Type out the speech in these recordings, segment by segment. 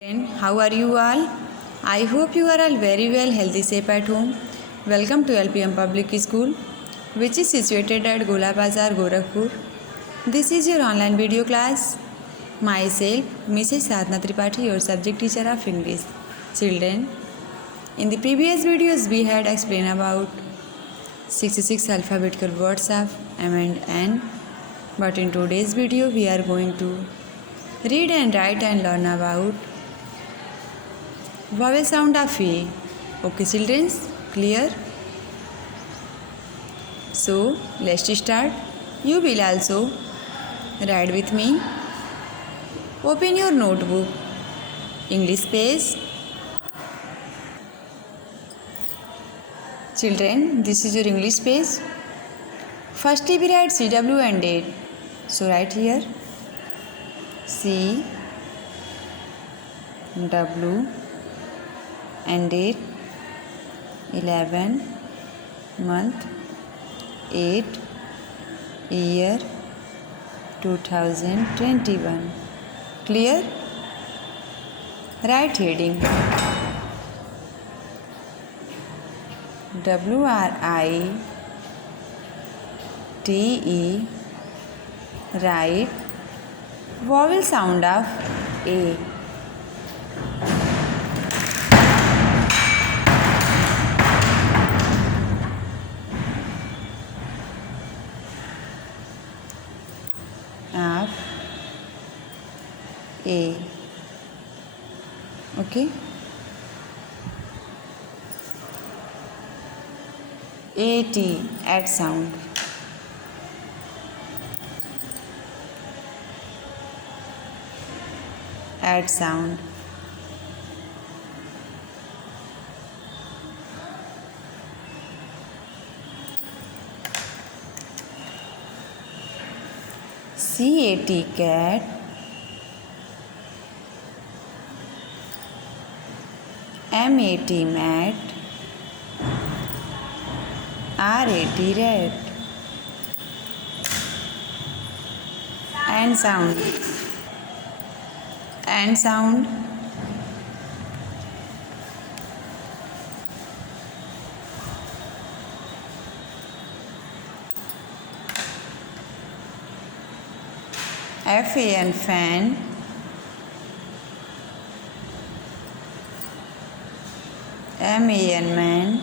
And how are you all? I hope you are all very well, healthy, safe at home. Welcome to LPM Public School, which is situated at Gola Bazar, Gorakhpur. This is your online video class. Myself, Mrs. Sadhna Tripathi, your subject teacher of English. Children, in the previous videos we had explained about 66 alphabetical words of M and N. But in today's video we are going to read and write and learn about vowel sound of A. Okay, children, clear? So, let's start. You will also write with me. Open your notebook. English page. Children, this is your English page. Firstly, we write CW and date. So, write here C W and date 11 month 8 year 2021. Clear? Write heading WRITE. Write vowel sound of A. Of A. Okay. AT, add sound. Add sound. CAT, cat. MAT, mat. RAT, rat. And sound. And sound. FAN, fan. MAN, man.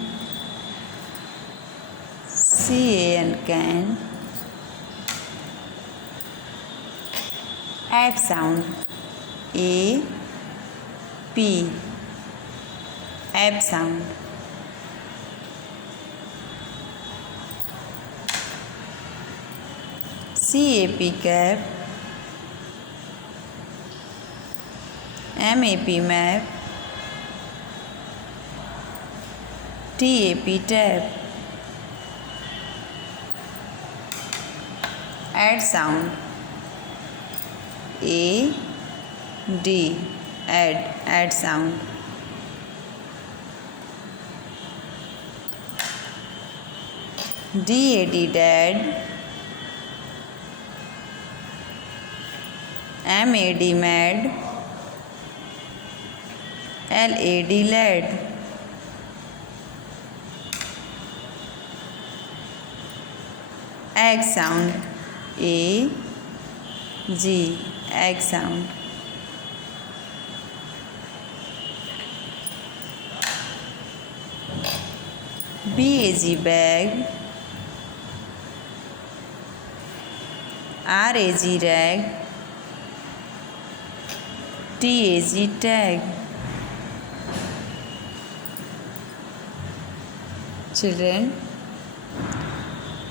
CAN, can. Add sound. A P, add sound. CAP, cap. MAP, map. TAP, tap. Add sound. A D, add sound. DAD, dad. MAD, mad. LAD, lad. Egg sound. A G, egg sound. BAG, bag. RAG, rag. TAG, tag. Children,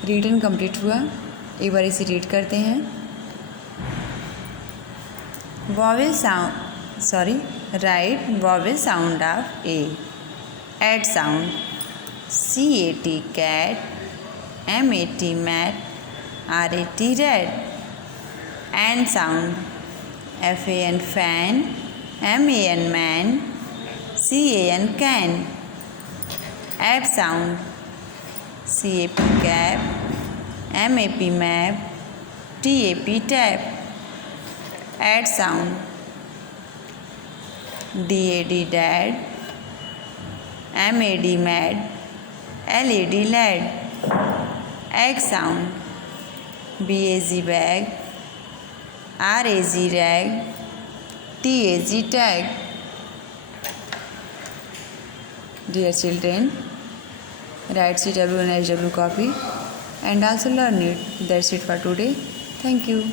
reading complete हुआ. एक बार इसे read करते हैं. Vowel sound, right vowel sound of A. Ad sound. CAT, cat. MAT, mat. RAT, rat. And sound. FAN, fan. MAN, man. CAN, can. Add sound. CAP, cap. MAP, map. TAP, tap. Add sound. DAD dad, MAD mad, LAD lad. Egg sound. BAZ bag, RAG rag, TAG tag. Dear children, write CW and SW copy and also learn it. That's it for today. Thank you.